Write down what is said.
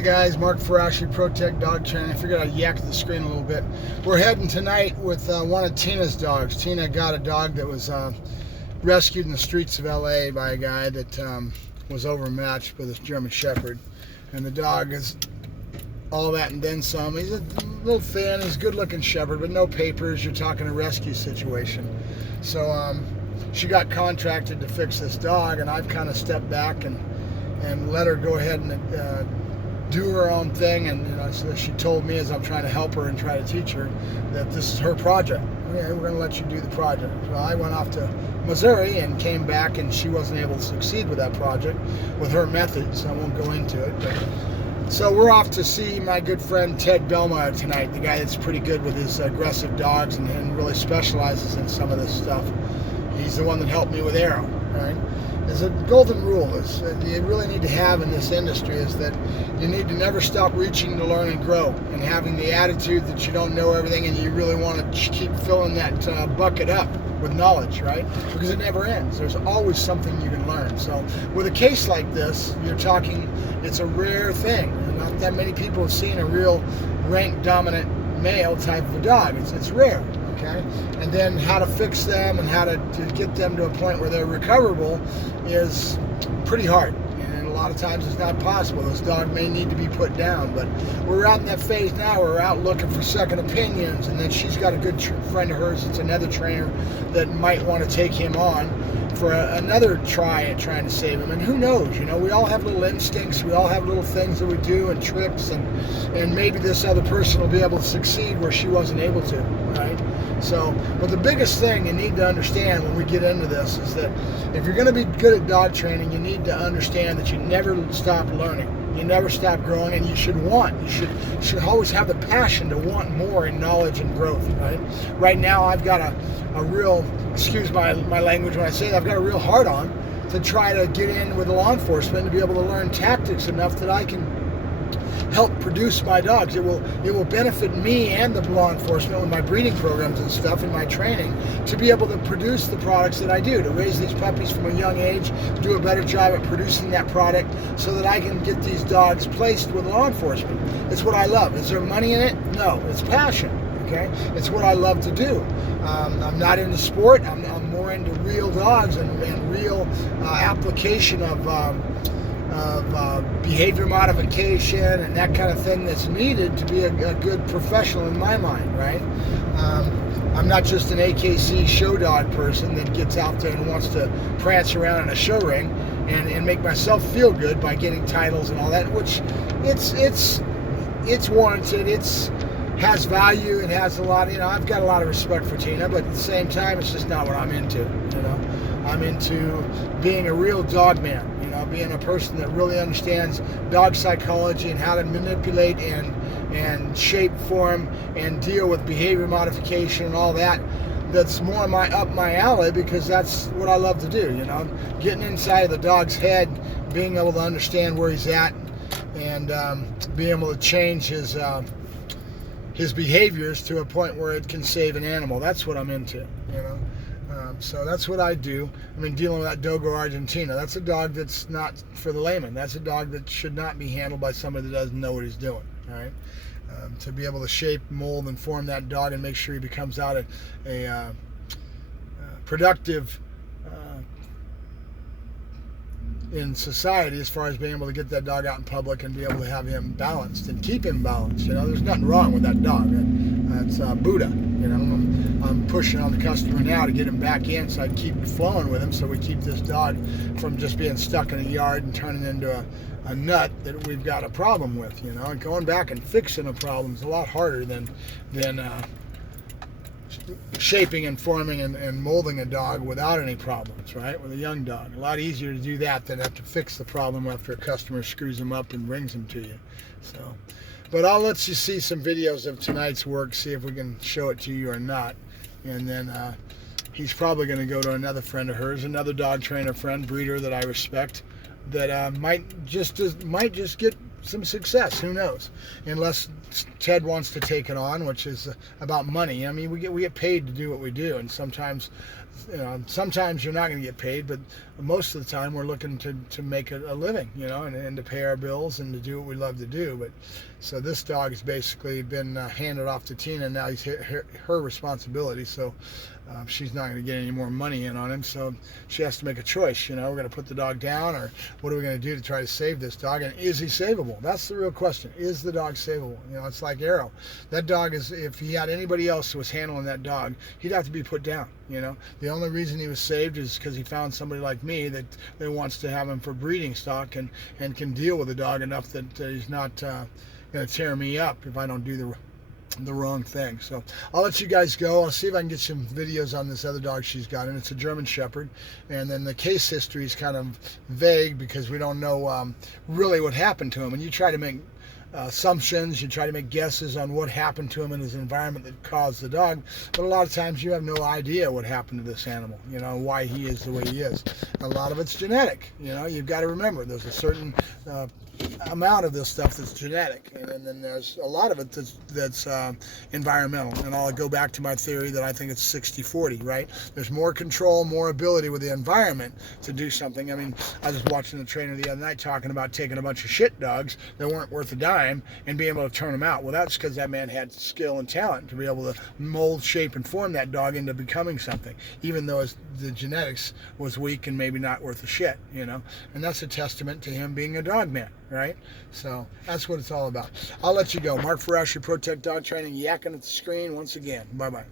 Hey guys, Mark Ferrasci, Protect Dog Training. I figured I'd yak the screen a little bit. We're heading tonight with one of Tina's dogs. Tina got a dog that was rescued in the streets of LA by a guy that was overmatched with a German Shepherd. And the dog is all that and then some. He's a little thin, he's a good looking Shepherd, but no papers. You're talking a rescue situation. So she got contracted to fix this dog, and I've kind of stepped back and let her go ahead and do her own thing. And so she told me, as I'm trying to help her and try to teach her, that this is her project. Okay, we're going to let you do the project. So I went off to Missouri and came back, and she wasn't able to succeed with that project with her methods. I won't go into it. So we're off to see my good friend Ted Bellmeyer tonight, the guy that's pretty good with his aggressive dogs and really specializes in some of this stuff. He's the one that helped me with Arrow. Right? There's a golden rule that you really need to have in this industry, is that you need to never stop reaching to learn and grow, and having the attitude that you don't know everything and you really want to keep filling that bucket up with knowledge, right? Because it never ends. There's always something you can learn. So with a case like this, you're talking, it's a rare thing. Not that many people have seen a real rank dominant male type of a dog. It's rare. Okay? And then how to fix them and how to get them to a point where they're recoverable is pretty hard. And a lot of times it's not possible. This dog may need to be put down. But we're out in that phase now. We're out looking for second opinions. And then she's got a good friend of hers that's another trainer that might want to take him on for another try at trying to save him. And who knows, we all have little instincts, we all have little things that we do and tricks, and maybe this other person will be able to succeed where she wasn't able to, right? So, but the biggest thing you need to understand when we get into this is that if you're going to be good at dog training, you need to understand that you never stop learning. You never stop growing, and you should always have the passion to want more in knowledge and growth, right? Right now, I've got a real, excuse my language when I say that, I've got a real hard on to try to get in with law enforcement to be able to learn tactics enough that I can help produce my dogs. It will benefit me and the law enforcement with my breeding programs and stuff and my training to be able to produce the products that I do, to raise these puppies from a young age, do a better job at producing that product so that I can get these dogs placed with law enforcement. It's what I love. Is there money in it? No, it's passion. Okay, it's what I love to do. I'm not into sport. I'm more into real dogs and real application of behavior modification and that kind of thing that's needed to be a good professional in my mind, right? I'm not just an AKC show dog person that gets out there and wants to prance around in a show ring and make myself feel good by getting titles and all that, which it's warranted. It's has value. It has a lot. I've got a lot of respect for Tina, but at the same time, it's just not what I'm into. I'm into being a real dog man. Being a person that really understands dog psychology and how to manipulate and shape, form, and deal with behavior modification and all that. That's more up my alley, because that's what I love to do. Getting inside of the dog's head, being able to understand where he's at, and being able to change his behaviors to a point where it can save an animal. That's what I'm into. So that's what I do. Dealing with that Dogo Argentina, that's a dog that's not for the layman. That's a dog that should not be handled by somebody that doesn't know what he's doing. All right, to be able to shape, mold, and form that dog and make sure he becomes out a productive in society, as far as being able to get that dog out in public and be able to have him balanced and keep him balanced. There's nothing wrong with that dog. That's Buddha. I'm pushing on the customer now to get him back in so I can keep flowing with him, so we keep this dog from just being stuck in a yard and turning into a nut that we've got a problem with. And going back and fixing a problem is a lot harder than shaping and forming and molding a dog without any problems, right? With a young dog. A lot easier to do that than have to fix the problem after a customer screws them up and brings them to you. But I'll let you see some videos of tonight's work, see if we can show it to you or not. And then he's probably going to go to another friend of hers, another dog trainer friend, breeder that I respect, that might just get some success. Who knows? Unless Ted wants to take it on, which is about money. We get paid to do what we do, and sometimes sometimes you're not going to get paid, but most of the time we're looking to make a living, and to pay our bills and to do what we love to do. But so this dog has basically been handed off to Tina, and now he's her responsibility. So she's not going to get any more money in on him. So she has to make a choice. We're going to put the dog down, or what are we going to do to try to save this dog? And is he savable? That's the real question. Is the dog savable? It's like Arrow. That dog is, if he had anybody else who was handling that dog, he'd have to be put down. The only reason he was saved is because he found somebody like me that wants to have him for breeding stock and can deal with the dog enough that he's not going to tear me up if I don't do the wrong thing. So I'll let you guys go. I'll see if I can get some videos on this other dog she's got, and it's a German Shepherd. And then the case history is kind of vague because we don't know really what happened to him. And you try to make assumptions, you try to make guesses on what happened to him in his environment that caused the dog, but a lot of times you have no idea what happened to this animal, why he is the way he is. A lot of it's genetic. You've got to remember there's a certain amount of this stuff that's genetic, and then there's a lot of it that's environmental. And I'll go back to my theory that I think it's 60-40, right? There's more control, more ability with the environment to do something. I mean, I was watching the trainer the other night talking about taking a bunch of shit dogs that weren't worth a dime and being able to turn them out. Well, that's because that man had skill and talent to be able to mold, shape, and form that dog into becoming something, even though the genetics was weak and maybe not worth a shit, And that's a testament to him being a dog man, right? So that's what it's all about. I'll let you go. Mark Ferrasci, Protect Dog Training, yakking at the screen once again. Bye-bye.